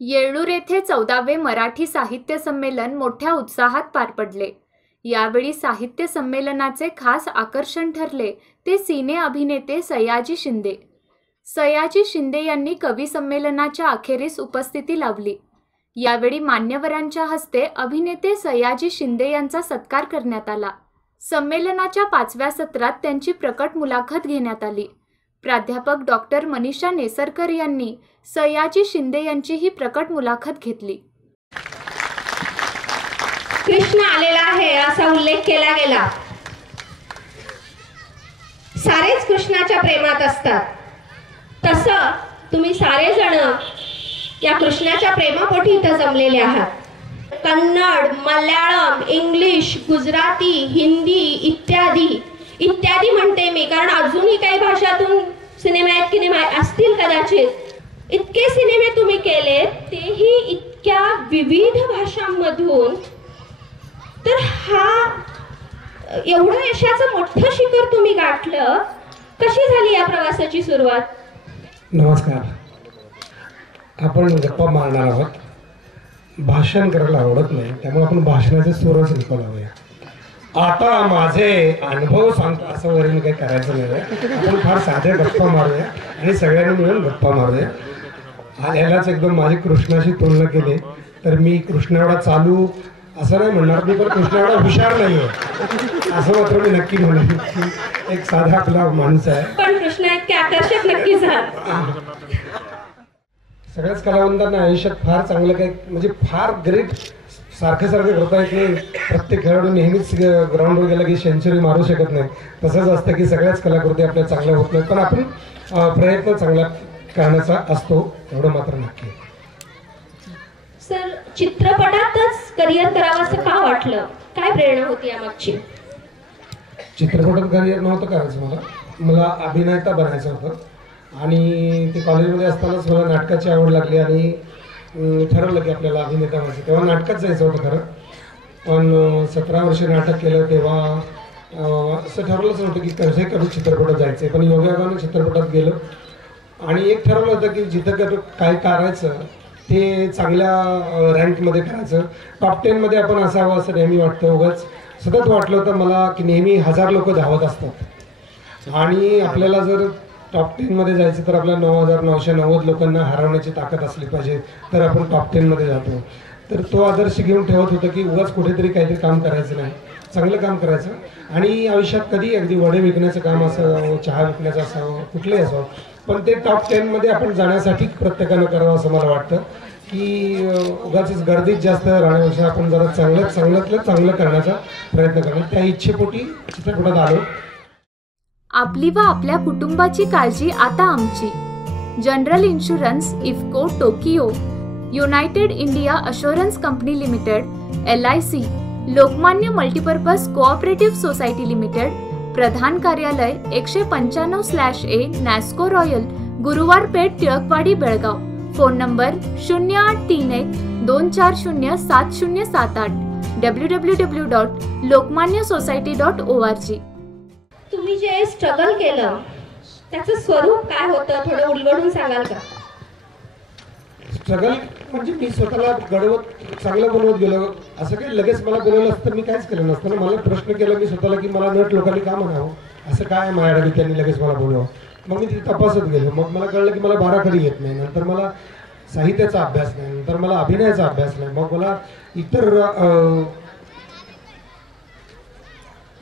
येळ्ळूर येथे चौदावे मराठी साहित्य संमेलन मोठ्या उत्साहात पार पडले. यावेळी साहित्य संमेलनाचे खास आकर्षण ठरले ते सिने अभिनेते सयाजी शिंदे. सयाजी शिंदे यांनी कवी संमेलनाच्या अखेरीस उपस्थिती लावली. यावेळी मान्यवरांच्या हस्ते अभिनेते सयाजी शिंदे यांचा सत्कार करण्यात आला. संमेलनाच्या पाचव्या सत्रात त्यांची प्रकट मुलाखत घेण्यात आली. प्राध्यापक डॉक्टर मनीषा नेसरकर यांनी सयाजी शिंदे यांची ही प्रकट मुलाखत घेतली. कृष्ण आलेला आहे असा उल्लेख केला गेला. सारेच कृष्णाच्या प्रेमात असतात. तस तुम्ही सारे जण या कृष्णाच्या प्रेमापोटी इथं जमलेले आहात. कन्नड मल्याळम इंग्लिश गुजराती हिंदी इत्यादी इत्यादी म्हणते मी. कारण अजूनही काही भाषातून सिनेमे आहेत की नाही असतील कदाचित. इतके सिनेमे तुम्ही केले तेही इतक्या विविध भाषांमधून. तर हा एवढं यशाचं मोठं शिखर तुम्ही गाठलं कशी झाली या प्रवासाची सुरुवात? नमस्कार. आपण गप्पा मारणार आहोत. भाषण करायला आवडत नाही त्यामुळे आपण भाषणाचे स्वरच नको लावूया. आता माझे अनुभव सांगतो असं वरील काही करायचं नाही आपण फार साधे गप्पा मारूया आणि सगळ्यांनी मिळून गप्पा मारूया. आणि यालाच एकदम माझी कृष्णाशी तुलना केली. तर मी कृष्ण एवढा चालू असं नाही म्हणणार मी पण कृष्ण एवढा हुशार नाही आहे. असं मात्र मी नक्की म्हणेन की एक साधा आपला माणूस आहे. पण कृष्ण इतके आकर्षक नक्कीच आहात सगळ्याच कलावंतांना आयुष्यात फार चांगलं काही म्हणजे फार ग्रेट सारखं सारखं करता नाही प्रत्येक खेळाडू नेहमीच ग्राउंडवर गेला की सेंचुरी मारू शकत नाही. तसंच असतं की सगळ्याच कलाकृती आपल्या चांगल्या होत नाहीत. पण आपण प्रयत्न चांगला करण्याचा असतो एवढं मात्र नक्की सर चित्रपटातच करिअर करावं असं का वाटलं? काय प्रेरणा होती यामागची? चित्रपटात करिअर नव्हतं करायचं मला. मला अभिनेता बनायचं होतं. आणि ते कॉलेजमध्ये असतानाच मला नाटकाची आवड लागली आणि ठरवलं की आपल्याला अभिनेता व्हायचं तेव्हा नाटकात जायचं होतं खरं. पण सतरा वर्ष नाटक केलं तेव्हा असं ठरवलंच नव्हतं की कसे कधी चित्रपटात जायचं पण योगायोगानं चित्रपटात गेलो. आणि एक ठरवलं होतं की जिथं करू काय करायचं ते चांगल्या रँकमध्ये करायचं. टॉप टेनमध्ये आपण असावं असं नेहमी वाटतं. उगाच सतत वाटलं होतं मला की नेहमी हजार लोक धावत असतात. आणि आपल्याला जर टॉप टेनमध्ये जायचं तर आपल्याला नऊ हजार नऊशे नव्वद लोकांना हरवण्याची ताकद असली पाहिजे तर आपण टॉप टेनमध्ये जातो. तर तो आदर्श घेऊन ठेवत होतं की उगाच कुठेतरी काहीतरी काम करायचं नाही. चांगलं काम करायचं. आणि आयुष्यात कधी अगदी वडे विकण्याचं काम असावं चहा विकण्याचं असावं कुठलंही असावं पण ते टॉप टेनमध्ये आपण जाण्यासाठी प्रत्येकानं करावं असं मला वाटतं. की उगाच गर्दीत जास्त राहण्यापेक्षा आपण जरा चांगलं चांगल्यातलं चांगलं करण्याचा प्रयत्न करणार. त्या इच्छेपोटी चित्रपटात आलो. आपली व आपल्या कुटुंबाची काळजी आता आमची. General insurance IFFCO Tokio United India assurance company limited L I C Lokmanya multipurpose cooperative society limited प्रधान कार्यालय एकशे पंच्याण्णव slash A Nasco Royal Guruwar Peth Tilakwadi Belgaum. Phone number शून्य आठ तीन एक दोन चार शून्य सात शून्य सात आठ W W W dot Lokmanya society dot O R G. तुम्ही जे स्ट्रगल केलं त्याचं स्वरूप काय होतं? थोडं उलगडून सांगाल का? स्ट्रगल म्हणजे मी स्वतःला घडवत चांगलं बनवत गेलो. असं काही लगेच मला बोलवलं असतं मी काहीच केलं नसतं. ना मला प्रश्न केला मी स्वतःला की मला नट लोकांनी का म्हणावं? असं काय माझ्याकडे? त्यांनी लगेच मला बोलवावं मग मी तिथे तपासत गेलो. मग मला कळलं की मला बाराखडी येत नाही. नंतर मला साहित्याचा अभ्यास नाही. नंतर मला अभिनयाचा अभ्यास नाही. मग मला इतर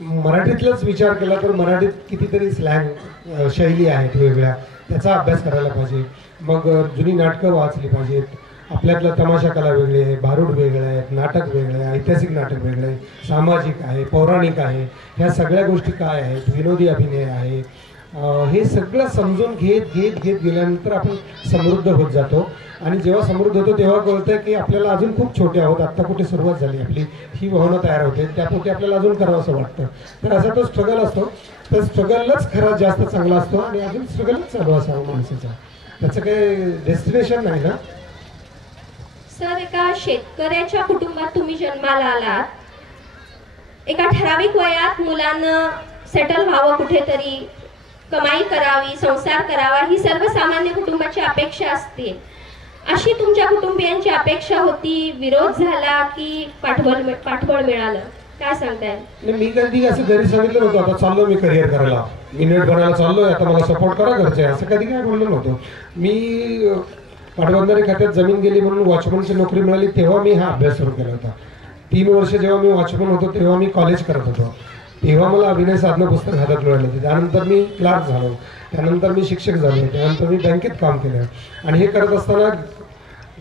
मराठीतलाच विचार केला तर मराठीत कितीतरी स्लँग शैली आहेत वेगळ्या. त्याचा अभ्यास करायला पाहिजे. मग जुनी नाटकं वाचली पाहिजेत. आपल्यातला तमाशा कला वेगळी आहे भारूड वेगळं आहे नाटक वेगळं आहे ऐतिहासिक नाटक वेगळं आहे सामाजिक आहे पौराणिक आहे. ह्या सगळ्या गोष्टी काय आहेत? विनोदी अभिनय आहे. हे सगळं समजून घेत घेत घेत गेल्यानंतर आपण समृद्ध होत जातो. आणि जेव्हा समृद्ध होतो तेव्हा कळतं की आपल्याला अजून खूप छोटे आहोत. आत्ता कुठे सुरुवात झाली आपली? ही भावना तयार होते. त्यापोटी आपल्याला अजून करावं असं वाटतं. तर असा तो स्ट्रगल असतो. तर स्ट्रगलच खरा जास्त चांगला असतो आणि अजून स्ट्रगलच चालू असावा माणसाचा. त्याचं काही डेस्टिनेशन नाही ना? सर एका शेतकऱ्याच्या कुटुंबात तुम्ही जन्माला आलात. एका ठराविक वयात मुलांना सेटल व्हावं कुठेतरी. कमाई करावी संसार करावा ही सर्वसामान्य कुटुंबाची अपेक्षा असते. अशी तुमच्या कुटुंबियांची अपेक्षा होती विरोध झाला की पाठबळ पाठबळ मिळालं? काय सांगताय? मी कधी असं घरी सांगितलं नव्हतं. आता चाललो मी करिअर करायला. मी नेट बनायला चाललोय आता मला सपोर्ट करा घरचे. असं कधी काय बोललो नव्हतं. मी पाटबंधारे खात्यात जमीन गेली म्हणून वॉचमनची नोकरी मिळाली तेव्हा मी हा अभ्यास सुरू केला होता. तीन वर्ष जेव्हा मी वॉचमन होतो तेव्हा मी कॉलेज करत होतो. तेव्हा मला अभिनय साधनं पुस्तक हातात मिळालं होतं त्यानंतर मी क्लार्क झालो. त्यानंतर मी शिक्षक झालो. त्यानंतर मी बँकेत काम केलं. आणि हे करत असताना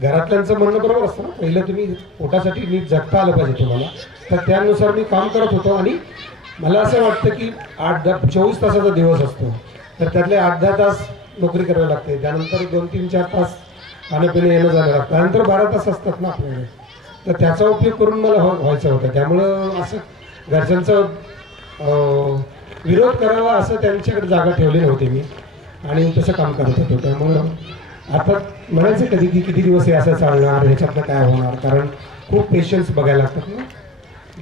घरातल्यांचं म्हणणं बरोबर असतं ना? पहिलं तुम्ही पोटासाठी नीट जगता आलं पाहिजे तुम्हाला. तर त्यानुसार मी काम करत होतो आणि मला असं वाटतं की आठ दहा चोवीस तासाचा दिवस असतो. तर त्यातले आठ दहा तास नोकरी करावी लागते. त्यानंतर दोन तीन चार तास खाण्यापिणे येणं जाणं लागतं. त्यानंतर बारा तास असतात ना आपल्याकडे. तर त्याचा उपयोग करून मला व्हायचा होता. त्यामुळं असं घरच्यांचं विरोध करावा असं त्यांच्याकडे जागा ठेवली नव्हती मी. आणि तसं काम करत होतो. त्यामुळं आता म्हणायचं कधी की किती दिवस हे असं चालणार ह्याच्यातनं काय होणार? कारण खूप पेशन्स बघायला लागतात ना.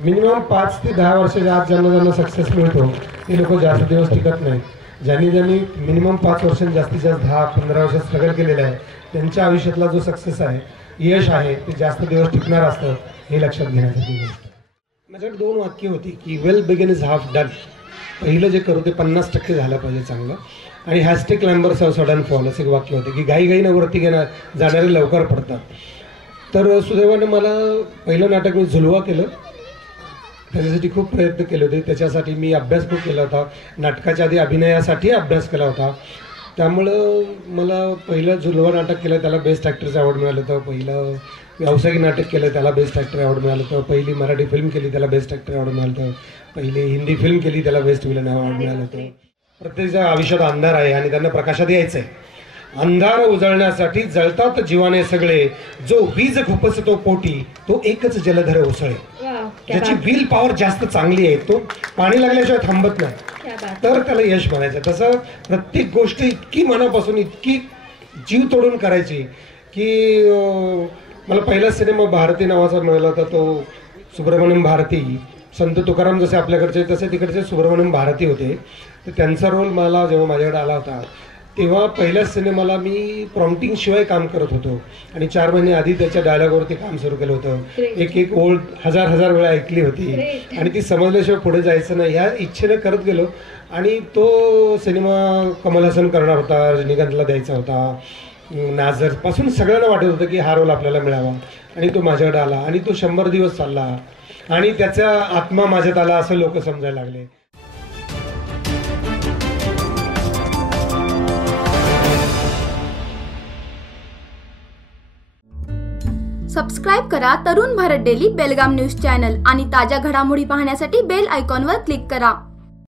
मिनिमम पाच ते दहा वर्षाच्या आत ज्यांना ज्यांना सक्सेस मिळतो ते लोक जास्त दिवस टिकत नाहीत. ज्यांनी ज्यांनी मिनिमम पाच वर्षांनी जास्तीत जास्त दहा पंधरा वर्ष स्ट्रगल केलेलं आहे त्यांच्या आयुष्यातला जो सक्सेस आहे यश आहे ते जास्त दिवस टिकणार असतं हे लक्षात घेण्यासाठी. गोष्ट माझ्याकडे दोन वाक्य होती की well begin is half done पहिलं जे करू ते पन्नास टक्के झालं पाहिजे चांगलं. आणि hasty climbers of sudden fall असं एक वाक्य होते की घाई घाईनं वरती घेणार जाणारे लवकर पडतात. तर सुदैवाने मला पहिलं नाटक मी झुलवा केलं. त्याच्यासाठी खूप प्रयत्न केले होते. त्याच्यासाठी मी अभ्यास खूप केला होता. नाटकाच्या आधी अभिनयासाठी अभ्यास केला होता. त्यामुळं मला पहिलं झुलवा नाटक केलं. त्याला बेस्ट ॲक्टरचं अवॉर्ड मिळालं होतं. पहिलं व्यावसायिक नाटक केलं त्याला बेस्ट ॲक्टर अवॉर्ड मिळालं होतं. पहिली मराठी फिल्म केली त्याला बेस्ट ॲक्टर अवॉर्ड मिळालं होतं. पहिली हिंदी फिल्म केली त्याला बेस्ट विलन अवॉर्ड मिळालं होतं. प्रत्येकाच्या आयुष्यात अंधार आहे आणि त्यांना प्रकाशात यायचं आहे अंधार उजळण्यासाठी जळतात जीवाने सगळे. जो वीज खुपसतो पोटी तो एकच जलधर उसळे ज्याची बात, विल पॉवर जास्त चांगली आहे तो पाणी लागल्याशिवाय थांबत नाही. तर त्याला यश म्हणायचं. तसं प्रत्येक गोष्ट इतकी मनापासून इतकी जीव तोडून करायची की मला पहिला सिनेमा भारती नावाचा मिळाला होता तो सुब्रमण्यम भारती. संत तुकाराम जसे आपल्याकडचे तसे तिकडचे सुब्रमण्यम भारती होते. तर त्यांचा रोल मला जेव्हा माझ्याकडे आला होता तेव्हा पहिल्याच सिनेमाला मी प्रॉम्प्टिंग शिवाय काम करत होतो. आणि चार महिने आधी त्याच्या डायलॉगवरती काम सुरू केलं होतं. एक एक ओळ हजार हजार वेळा ऐकली होती. आणि ती समजल्याशिवाय पुढे जायचं नाही. ह्या इच्छेने करत गेलो. आणि तो सिनेमा कमल हसन करणार होता रजनीकांतला द्यायचा होता. नाझरपासून सगळ्यांना वाटत होतं की हा रोल आपल्याला मिळावा. आणि तो माझ्याकडे आला. आणि तो शंभर दिवस चालला. आणि त्याचा आत्मा माझ्यात आला असं लोक समजायला लागले. सबस्क्राईब करा Tarun Bharat daily Belgaum news channel आणि ताज्या घडामोडी पाहण्यासाठी बेल आयकॉनवर क्लिक करा.